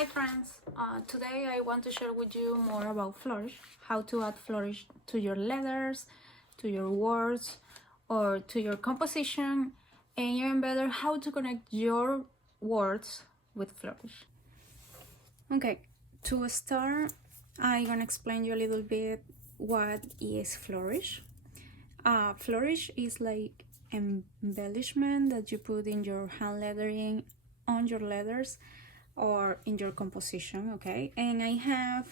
Hi friends, today I want to share with you more about Flourish, how to add Flourish to your letters, to your words, or to your composition, and even better, how to connect your words with Flourish. Okay, to start, I'm gonna explain you a little bit what is Flourish. Flourish is like embellishment that you put in your hand lettering on your letters or in your composition, okay? And I have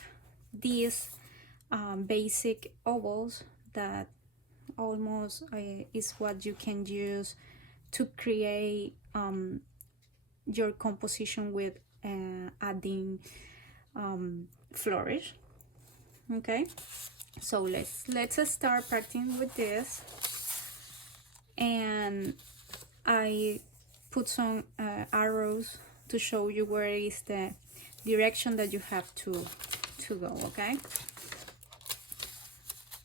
these basic ovals that almost is what you can use to create your composition with adding flourish. Okay, so let's start practicing with this. And I put some arrows to show you where is the direction that you have to go, okay?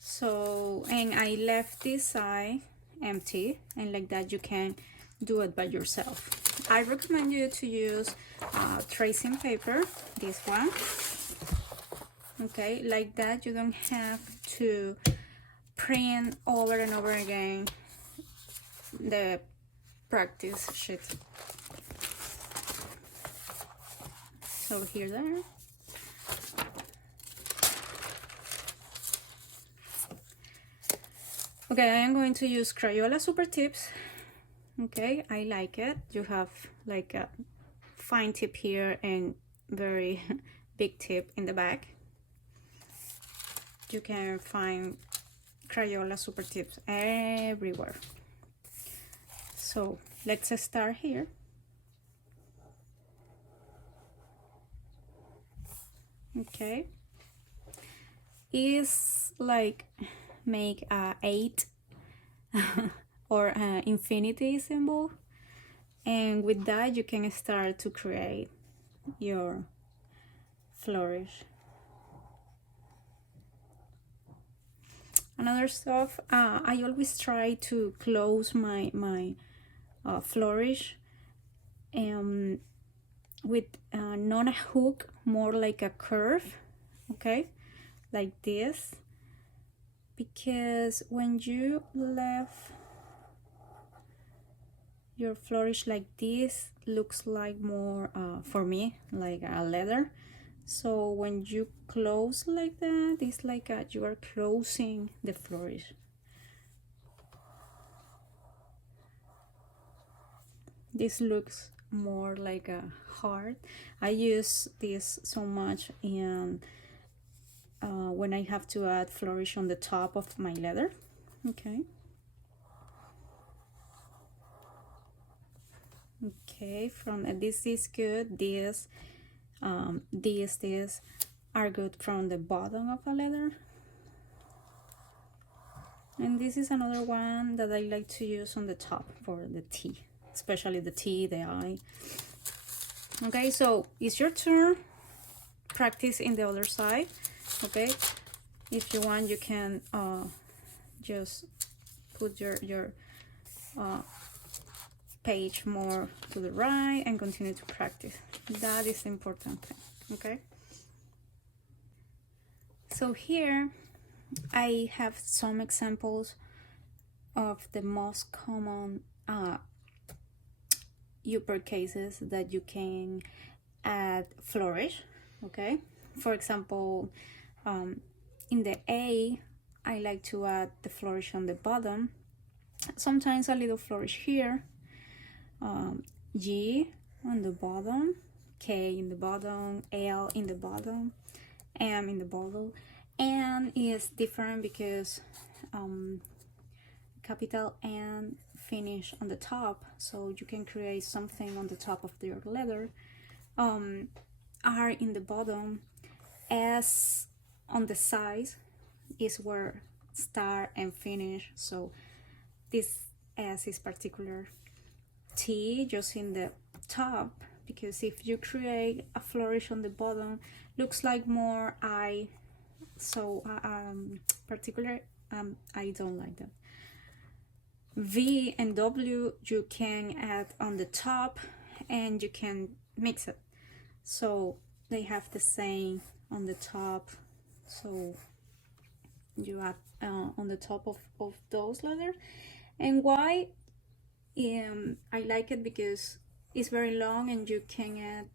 So, and I left this side empty, and like that you can do it by yourself. I recommend you to use tracing paper, this one, okay? Like that you don't have to print over and over again the practice sheet. So here there. Okay, I am going to use Crayola Super Tips. Okay, I like it. You have like a fine tip here and very big tip in the back. You can find Crayola Super Tips everywhere. So let's start here. Okay, is like make a 8 or an infinity symbol, and with that you can start to create your flourish. Another stuff, I always try to close my flourish with not a hook, more like a curve, okay, like this, because when you left your flourish like this, looks like more for me like a letter. So when you close like that, it's like you are closing the flourish. This looks more like a heart. I use this so much in when I have to add flourish on the top of my letter. Okay. Okay, from this is good. This are good from the bottom of a letter. And this is another one that I like to use on the top for the T, especially the T, the I. Okay, so it's your turn. Practice in the other side. Okay, if you want, you can just put your page more to the right and continue to practice. That is the important thing. Okay, so here I have some examples of the most common uppercases that you can add flourish. Okay, for example, in the A, I like to add the flourish on the bottom, sometimes a little flourish here, G on the bottom, K in the bottom, L in the bottom, M in the bottom. N is different because capital N finish on the top, so you can create something on the top of your letter. R in the bottom, S on the side is where start and finish, so this S is particular. T just in the top, because if you create a flourish on the bottom, looks like more I, so particular, I don't like that. V and W you can add on the top and you can mix it. So they have the same on the top, so you add on the top of those letters. And why I like it, because it's very long and you can add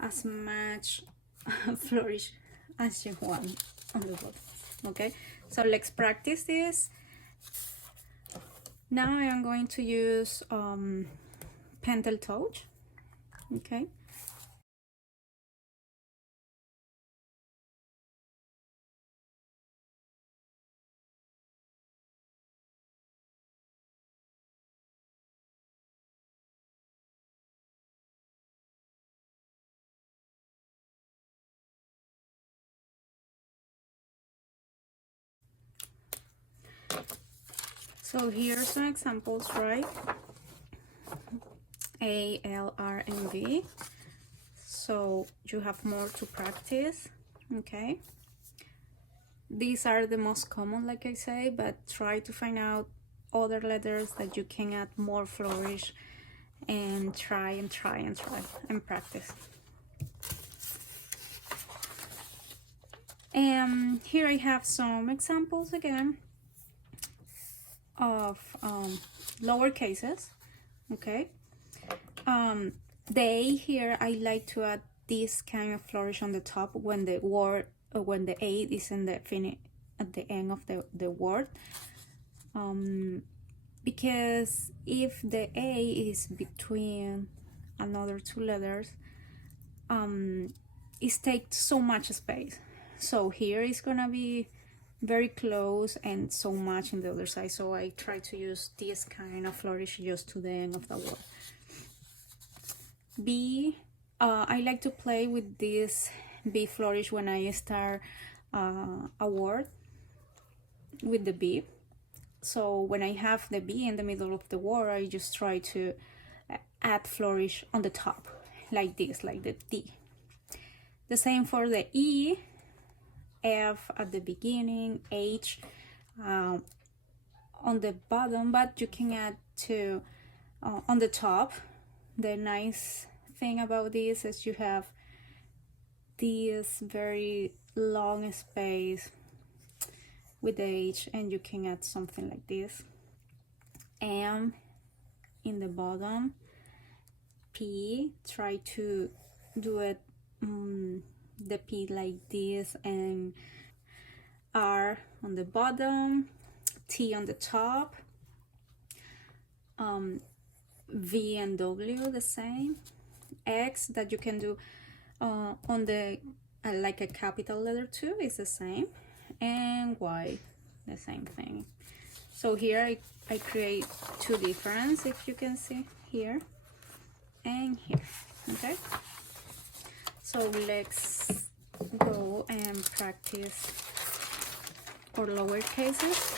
as much flourish as you want on the bottom. Okay, so let's practice this. Now I am going to use Pentel Touch. Okay, so here are some examples, right? A, L, R, and V. So you have more to practice. Okay, these are the most common, like I say, but try to find out other letters that you can add more flourish, and try and try and try and practice. And here I have some examples again of lower cases. Okay, the A here, I like to add this kind of flourish on the top when the word, when the A is in the at the end of the word, because if the A is between another two letters, it takes so much space. So here it's gonna be very close and so much in the other side. So I try to use this kind of flourish just to the end of the word. B, I like to play with this B flourish when I start a word with the B. So when I have the B in the middle of the word, I just try to add flourish on the top, like this, like the D. The same for the E, F at the beginning, H on the bottom, but you can add to on the top. The nice thing about this is you have this very long space with the H, and you can add something like this. M in the bottom, P, try to do it the P like this, and R on the bottom, T on the top, V and W the same, X that you can do on the like a capital letter too is the same, and Y the same thing. So here I create two difference, if you can see here and here. Okay, so let's go and practice our lower cases.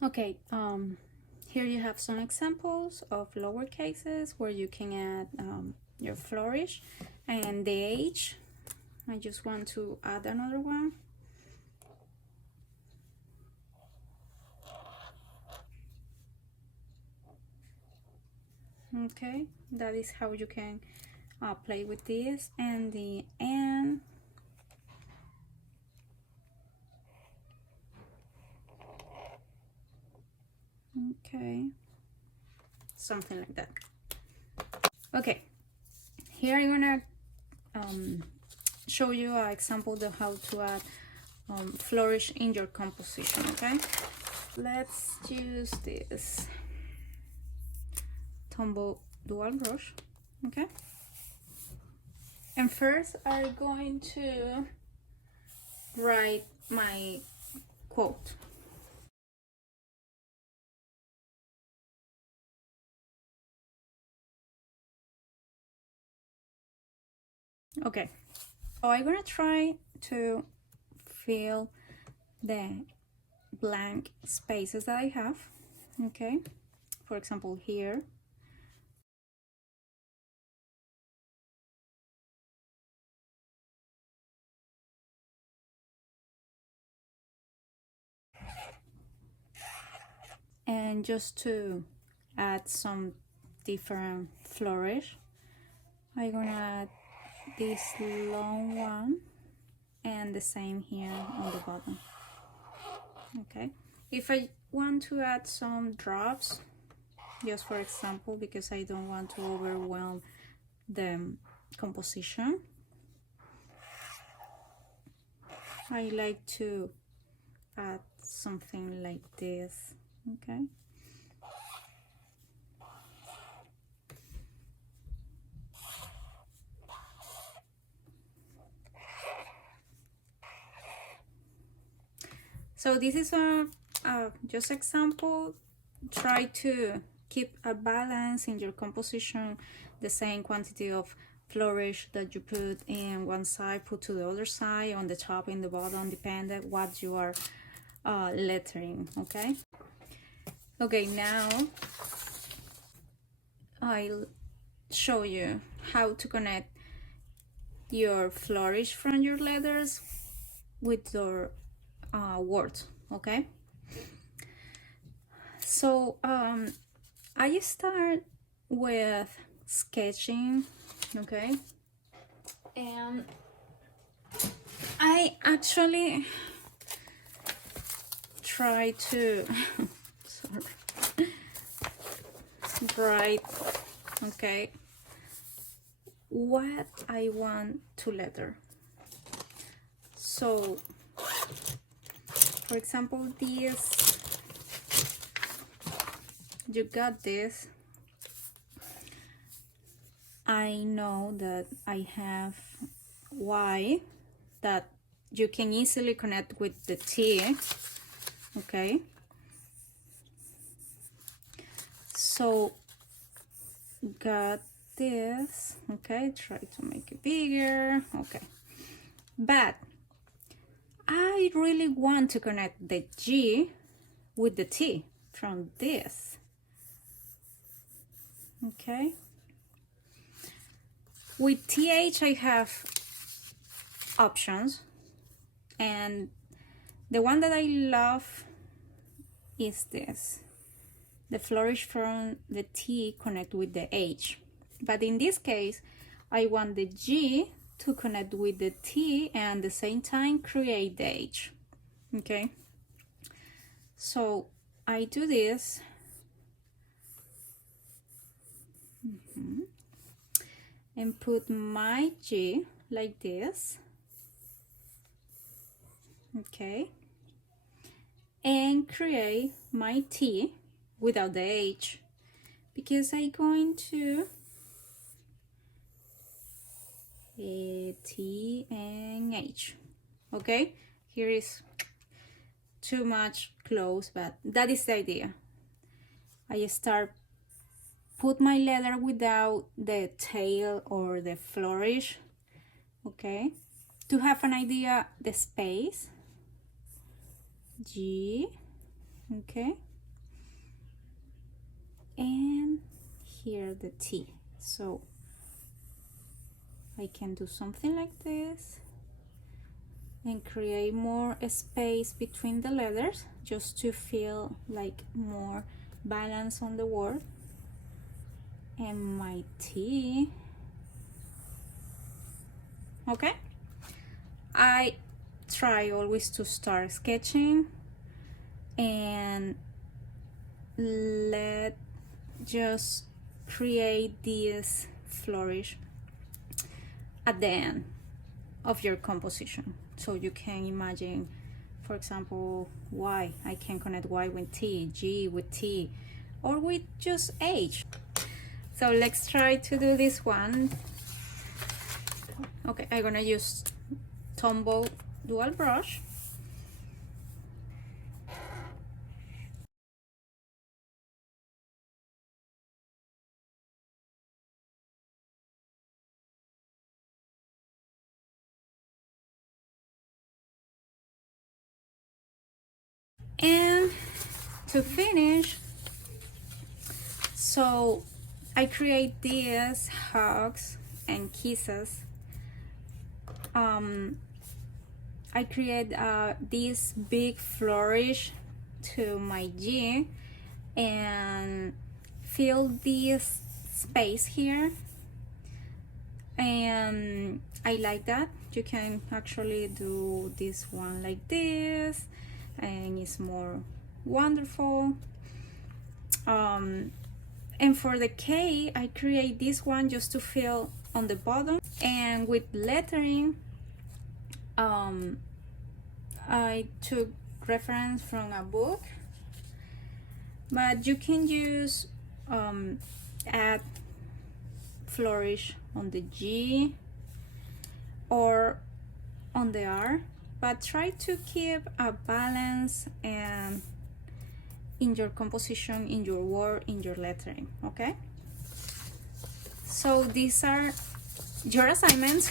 Okay, here you have some examples of lower cases where you can add your flourish. And the H, I just want to add another one. Okay, that is how you can play with this. And the N, okay, something like that. Okay, here I'm gonna show you an example of how to add flourish in your composition. Okay, let's use this Tombow dual brush. Okay, and first I'm going to write my quote. Okay, so I'm gonna try to fill the blank spaces that I have. Okay, for example here. And just to add some different flourish, I'm gonna add this long one and the same here on the bottom. Okay, if I want to add some drops, just for example, because I don't want to overwhelm the composition, I like to add something like this. Okay, so this is a just example. Try to keep a balance in your composition, the same quantity of flourish that you put in one side, put to the other side, on the top, in the bottom, depending what you are lettering. Okay, now I'll show you how to connect your flourish from your letters with your words. Okay, so I start with sketching. Okay, and I actually try to write, okay, what I want to letter. So for example, this, you got this. I know that I have Y that you can easily connect with the T. Okay, so got this. Okay, try to make it bigger. Okay, but I really want to connect the G with the T from this. Okay, with TH I have options, and the one that I love is this, the flourish from the T connect with the H. But in this case, I want the G to connect with the T and at the same time create the H. Okay, so I do this. And put my G like this. Okay, and create my T without the H, because I'm going to T and H. Okay, here is too much close, but that is the idea. I start put my letter without the tail or the flourish. Okay, to have an idea, the space G. Okay, and here the T. So I can do something like this and create more space between the letters, just to feel like more balance on the word. And my T. Okay, I try always to start sketching and let just create this flourish at the end of your composition. So you can imagine, for example, Y. I can connect Y with T, G with T, or with just H. So let's try to do this one. Okay, I'm gonna use Tombow dual brush. And to finish, so I create these hugs and kisses. I create this big flourish to my G and fill this space here, and I like that. You can actually do this one like this and it's more wonderful. And for the K, I create this one just to fill on the bottom, and with lettering I took reference from a book, but you can use add flourish on the G or on the R, but try to keep a balance and in your composition, in your word, in your lettering, okay? So these are your assignments.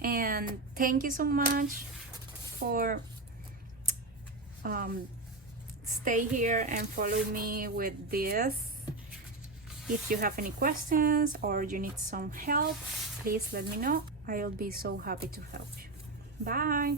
And thank you so much for stay here and follow me with this. If you have any questions or you need some help, please let me know. I'll be so happy to help you. Bye.